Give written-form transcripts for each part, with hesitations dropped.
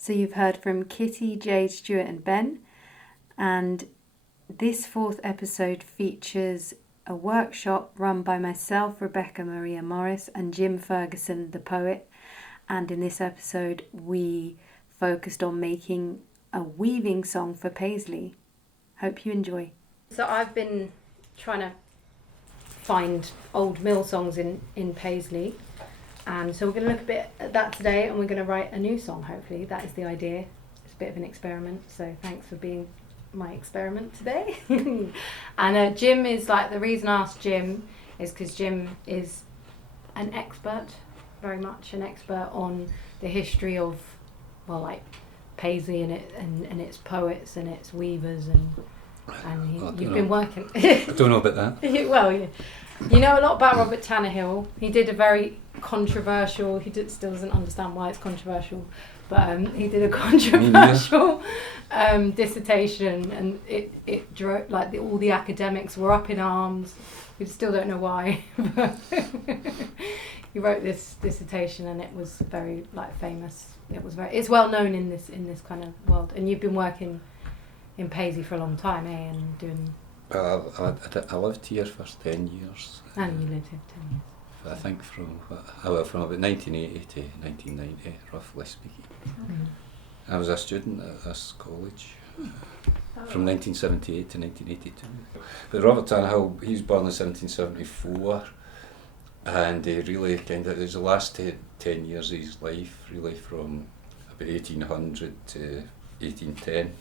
So you've heard from Kitty, Jade, Stuart and Ben, and this fourth episode features a workshop run by myself, Rebecca María Morris, and Jim Ferguson, the poet. And in this episode, we focused on making a weaving song for Paisley. Hope you enjoy. So I've been trying to find old mill songs in Paisley. And so we're going to look a bit at that today, and we're going to write a new song, hopefully. That is the idea. It's a bit of an experiment, so thanks for being my experiment today. And Jim is the reason I asked Jim is because Jim is an expert, very much an expert on the history of, Paisley and its poets and its weavers, and you've been working. I don't know about that. Well, yeah. You know a lot about Robert Tannahill. He did a very controversial, still doesn't understand why it's controversial, but he did a controversial dissertation, and it drove, all the academics were up in arms. We still don't know why. He wrote this dissertation, and it was very famous. It's well known in this kind of world. And you've been working in Paisley for a long time, and doing. I lived here for 10 years. And you lived here for 10 years. I think from about 1980 to 1990, roughly speaking. I was a student at this college from 1978 to 1982. But Robert Tannahill, he was born in 1774, and he really it was the last 10 years of his life, really from about 1800 to 1810,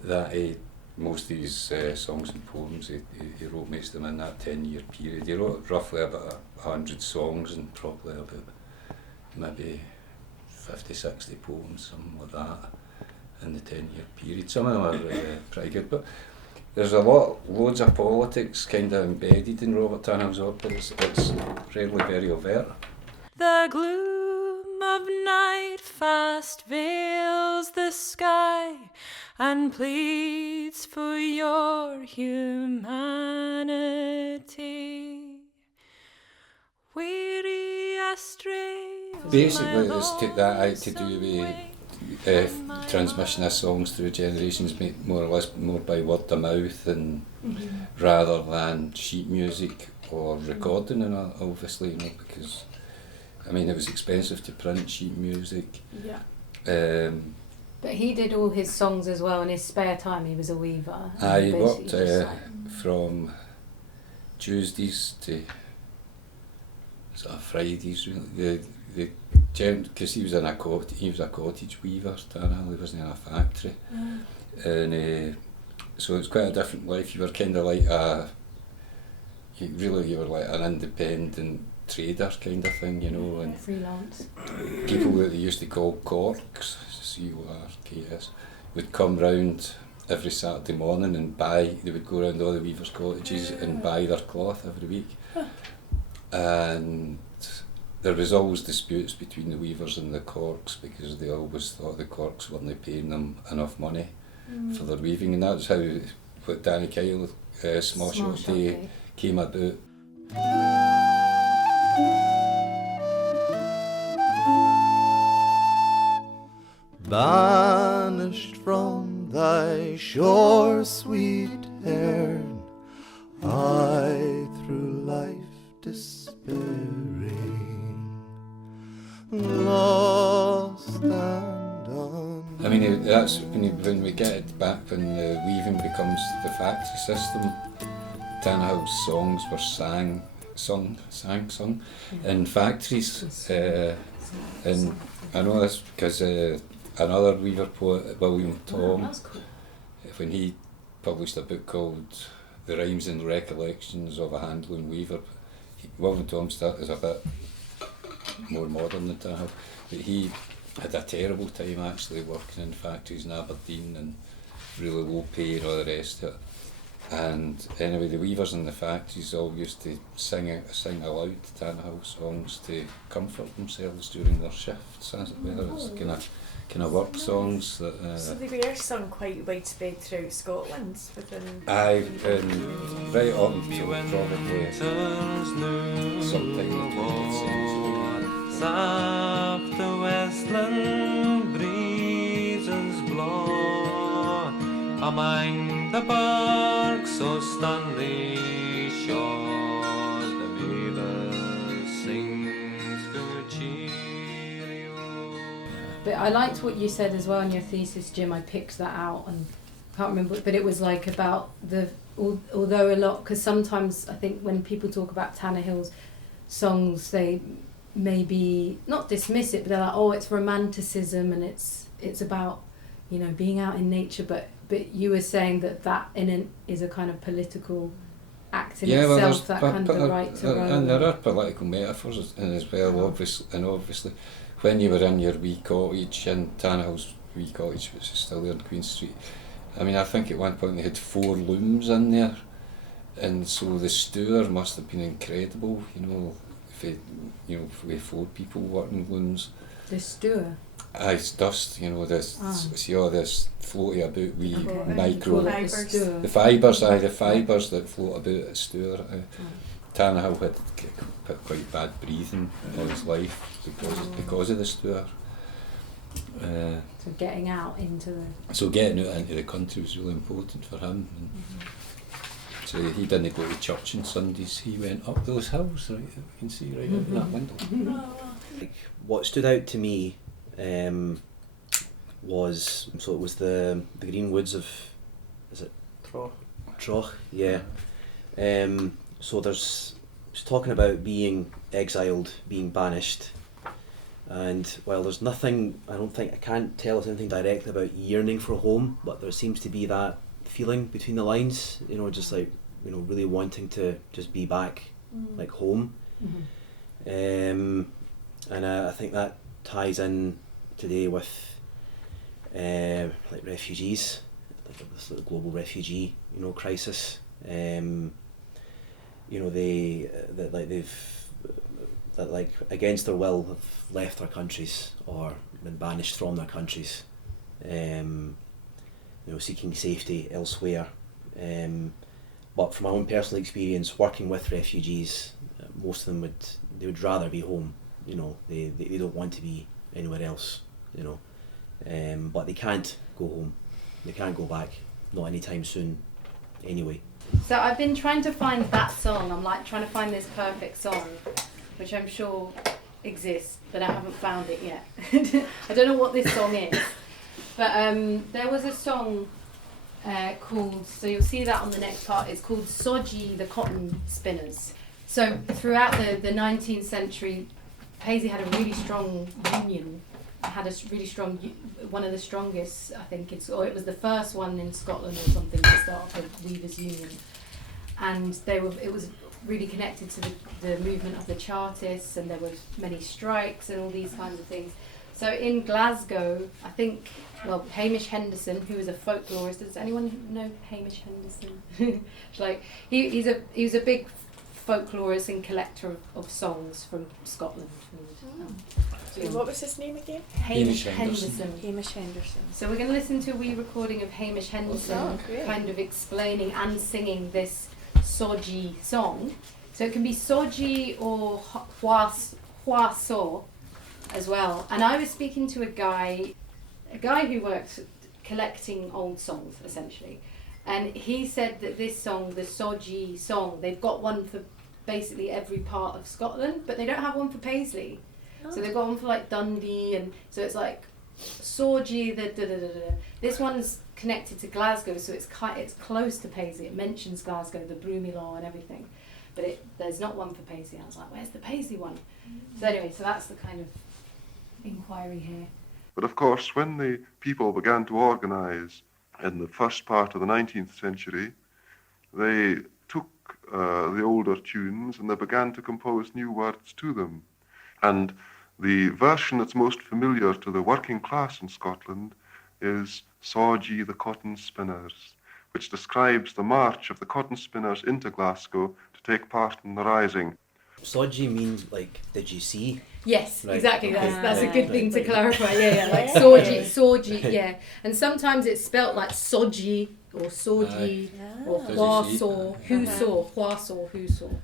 that most of his songs and poems, he wrote most of them in that 10-year period. He wrote roughly about 100 songs and probably about maybe 50, 60 poems, something like that, in the 10-year period. Some of them are pretty good, but there's loads of politics kind of embedded in Robert Tannahill's work, but it's rarely very overt. The gloom of night fast veils the sky and pleads for your humanity. Weary astray. Basically, it's to do with transmission of songs through generations, more or less more by word of mouth, and rather than sheet music or recording, and obviously, because it was expensive to print sheet music. Yeah. But he did all his songs as well in his spare time. He was a weaver. I worked from Tuesdays to Fridays. Because he was a cottage weaver. Tannahill, he wasn't in a factory, and so it's quite a different life. You were kind of you were like an independent trader kind of thing, and freelance. People that they used to call corks, C-O-R-K-S, would come round every Saturday morning and they would go around all the weavers' cottages and buy their cloth every week. And there was always disputes between the weavers and the corks, because they always thought the corks weren't paying them enough money for their weaving, and that's how what Danny Kyle, Small Shop Day came about. Banished from thy shore, sweet Erne, I through life despairing, lost and undone. That's when we get it back, when the weaving becomes the factory system. Tannahill's songs were sung in factories, and I know this because another weaver poet, William Tom, when he published a book called The Rhymes and Recollections of a Handloom Weaver, William Tom started a bit more modern than Tannahill, but he had a terrible time actually working in factories in Aberdeen, and really low pay and all the rest of it. And anyway, the weavers in the factories all used to sing aloud Tannahill songs to comfort themselves during their shifts, as it were. It's kind of work songs that. So they were sung quite widespread throughout Scotland within. Right up until probably sometime in the 20th century. Soft the westland breeze among the parks of Stanley shore, the mavis sings to cheerio. But I liked what you said as well in your thesis, Jim. I picked that out and can't remember, but it was like about although a lot, because sometimes I think when people talk about Tannahill's songs, they maybe not dismiss it, but they're like, oh, it's romanticism and it's about, you know, being out in nature. But you were saying that is a kind of political act in itself, that kind of the right to roam. And there are political metaphors in as well, obviously. When you were in your wee cottage, in Tannahill's wee cottage, which is still there on Queen Street, I mean, I think at one point they had 4 looms in there, and so the stour must have been incredible, you know, with 4 people working looms. The stour? It's dust, you know, this floaty about wee micro... The fibres that float about at stour. Tannahill had quite bad breathing all his life because of the stour. So getting out into the country was really important for him. So he didn't go to church on Sundays, he went up those hills, right, you can see right out that window. Like, what stood out to me was the green woods of, is it Treugh? Yeah. So it's talking about being exiled, being banished, and while there's nothing, I can't tell us anything direct about yearning for home, but there seems to be that feeling between the lines, you know, just like, you know, really wanting to just be back, like home. And I think that ties in today with like refugees, like this sort of global refugee, you know, crisis. You know, that like against their will have left their countries or been banished from their countries, you know, seeking safety elsewhere. But from my own personal experience working with refugees, most of them would rather be home, you know, they don't want to be anywhere else, you know, but they can't go home, they can't go back, not anytime soon anyway. So I've been trying to find that song. I'm like trying to find this perfect song, which I'm sure exists, but I haven't found it yet. I don't know what this song is, but there was a song called, so you'll see that on the next part, it's called Sodge the Cotton Spinners. So throughout the 19th century, Paisley had a really strong union, had a really strong, one of the strongest, I think it was the first one in Scotland or something to start off a weavers' union, and it was really connected to the movement of the Chartists, and there were many strikes and all these kinds of things. So in Glasgow, I think, Hamish Henderson, who is a folklorist, does anyone know Hamish Henderson? Like he was a big folklorist and collector of songs from Scotland. What was his name again? Hamish Henderson. Hamish Henderson. So we're going to listen to a wee recording of Hamish Henderson kind of explaining and singing this Sodge song. So it can be Sodge or Hwaso as well. And I was speaking to a guy who works collecting old songs essentially, and he said that this song, the Sodge song, they've got one for basically every part of Scotland, but they don't have one for Paisley. So they've got one for like Dundee, and so it's like Sodge This one's connected to Glasgow, so it's close to Paisley. It mentions Glasgow, the Gloomy law and everything, but there's not one for Paisley. I was like, where's the Paisley one? So anyway, so that's the kind of inquiry here. But of course, when the people began to organise in the first part of the 19th century, they took the older tunes and they began to compose new words to them. And the version that's most familiar to the working class in Scotland is Sodge the Cotton Spinners, which describes the march of the cotton spinners into Glasgow to take part in the rising. Sodge means like, did you see? Yes, right. Exactly. Okay. That's a good thing to clarify. Yeah, like Sodge, yeah. And sometimes it's spelt like Sodge or Sodge or Hwaso, Hwaso. Whoso.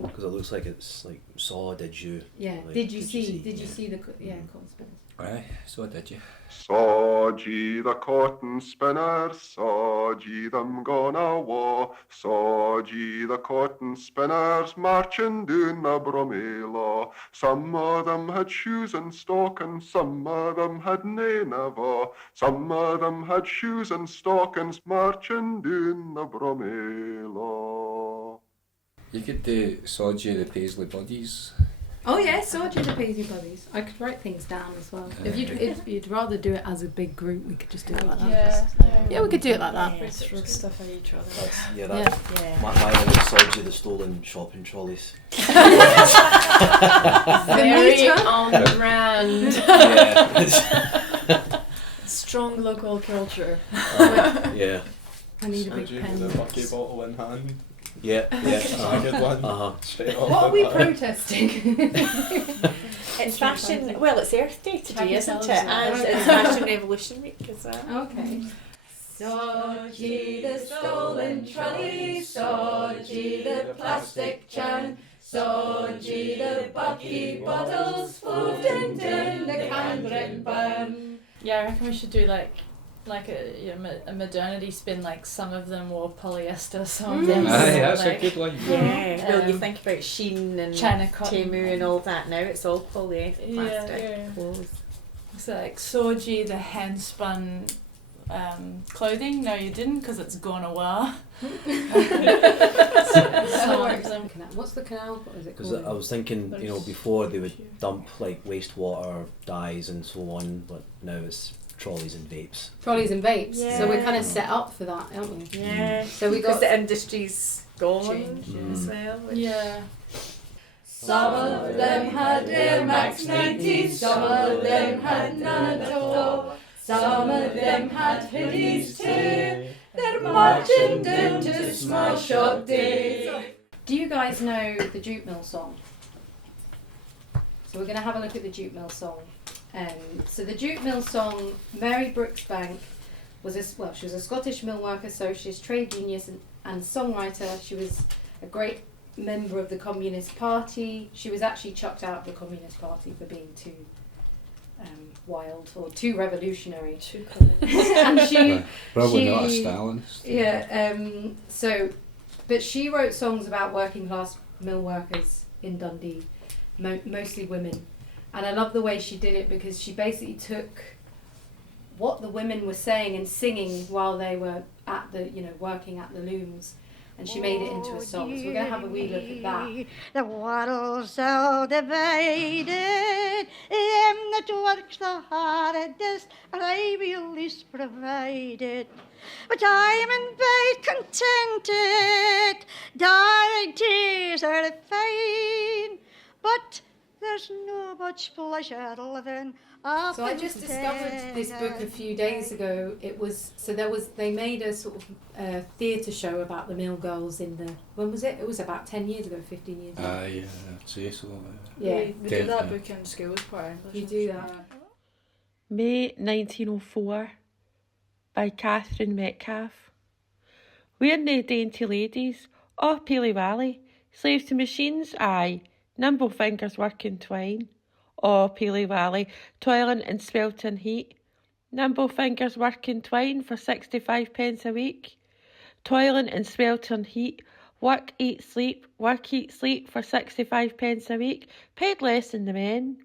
Because it looks like it's like saw, did you? Yeah. Like, Did you see yeah. the cotton spinners? Aye, so did you. Sodge the cotton spinners, sodge them gonna war. Sodge the cotton spinners, marching down the Bromela. Some of them had shoes and stockings, some of them had none of all. Some of them had shoes and stockings, marching down the Bromela. You could do Sodge the Paisley Buddies. Oh yeah, Sodge the Paisley Buddies. I could write things down as well. If you'd rather do it as a big group, we could just do it like that. Yeah, we could do it like that. Let's throw stuff at each other. Yeah, that. Yeah. My one was Sodge the stolen shopping trolleys. Very on brand. Yeah. Strong local culture. Yeah. I need a big Sodge pen. with a bucky bottle in hand. Yeah. That's a good one. Straight off. What are we the bat. protesting? It's fashion. Well, it's Earth Day today, Happy isn't it? Father's Day. And it's Fashion Revolution Week as well. Okay. Sodge the stolen trolley, Sodge the plastic churn, Sodge the bucky bottles floating down the Cantariza burn. Yeah, I reckon we should do like a modernity spin. Like some of them were polyester, some of them. Aye, that's like, a good one. Yeah. Well, you Um, think about Sheen and China cotton. Temu and all that now. It's all polyester plastic Yeah. clothes. So like Sodge the hand spun clothing. No, you didn't, because it's gone away. What's the canal? What is it Because called? I was thinking, you know, before they would dump like wastewater, dyes and so on, but now it's trolleys and vapes. Trolleys and vapes. So we're kind Yeah. of set up for that, aren't we? Yeah. So we Because got the industry's gone Change, as well. which- Yeah. some of them had Air Max 90s, some of them had none at all. Some of them had hoodies too. They're marching down to Small Shop Day. Do you guys know the Jute Mill Song? So we're going to have a look at the Jute Mill Song. So the Jute Mill Song, Mary Brooksbank was she was a Scottish mill worker, socialist, trade unionist and songwriter. She was a great member of the Communist Party. She was actually chucked out of the Communist Party for being too wild or too revolutionary. Too cool. And she Probably she- not a Stalinist. Yeah. But she wrote songs about working class mill workers in Dundee, mostly women. And I love the way she did it, because she basically took what the women were saying and singing while they were at the, working at the looms, and she made it into a song. So we're going to have a wee look at that. The world's all divided, them that works the hardest, I will least provided. But I'm in bed contented, dark days are fine, but there's no much pleasure living up. So I just discovered this book a few days ago. They made a sort of theatre show about the mill girls in the, when was it? It was about 10 years ago, 15 years ago. Aye, I'd say so. Yeah, We do that book in school as part of English. you do that. May 1904 by Kathryn Metcalfe. We're nae dainty ladies, o' Paisley Valley, slaves to machines, aye, nimble fingers working twine. O' Paisley Valley, toiling in sweltering heat, nimble fingers working twine for 65 pence a week. Toiling in sweltering heat, work, eat, sleep for 65 pence a week, paid less than the men.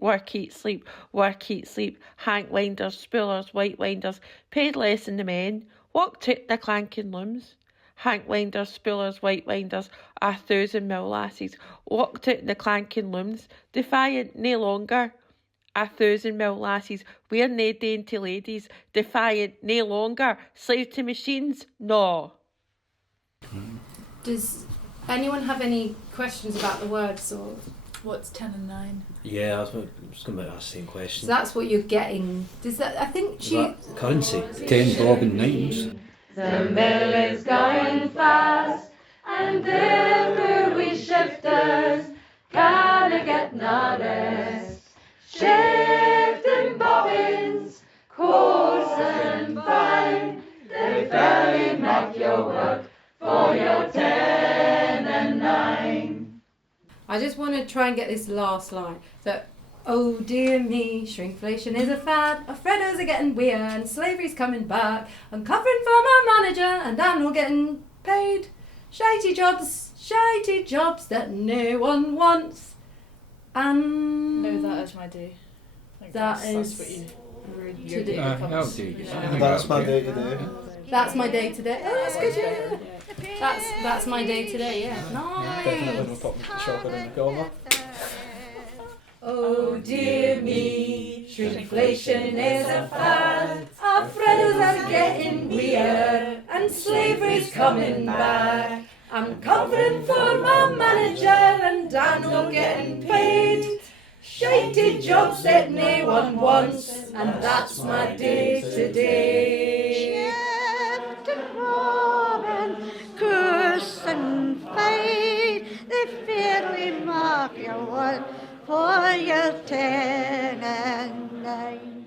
Work, eat, sleep, hank winders, spoolers, white winders, paid less than the men, walked out the clanking looms. Hank winders, spoolers, white winders, 1,000 mill lasses, walked out the clanking looms, defiant nae longer. 1,000 mill lasses, we're nae dainty ladies, defiant nae longer, slave to machines, no. Does anyone have any questions about the words, or What's 10 and 9? Yeah, I was just going to ask the same so question. that's what you're getting? Does that? I think Is she. that currency? 10 bob and 9s. The mill is going fast, and there we shifters can't get no rest. Shifting bobbins, coarse and fine, they fairly make your work for your 10 and 9. I just want to try and get this last line. That, oh dear me, shrinkflation is a fad. Our Freddos are getting weird and slavery's coming back. I'm covering for my manager and I'm not getting paid. Shitey jobs that no one wants. And No, that is my day. I think That that's is what you your day. That'll do. That's my day today. That's my day today. Oh, that's good, yeah. That's my day today, yeah. Definitely Nice. no problem with the shopping in the corner. Oh dear me, shrinkflation is a fad. Our Freddos are getting weird and slavery's coming back. I'm confident for my manager and I'm not getting paid. Shitey jobs that no one wants, and that's my day today. Captain Robin, curse and fight, they fairly mark your one for your 10 and 9.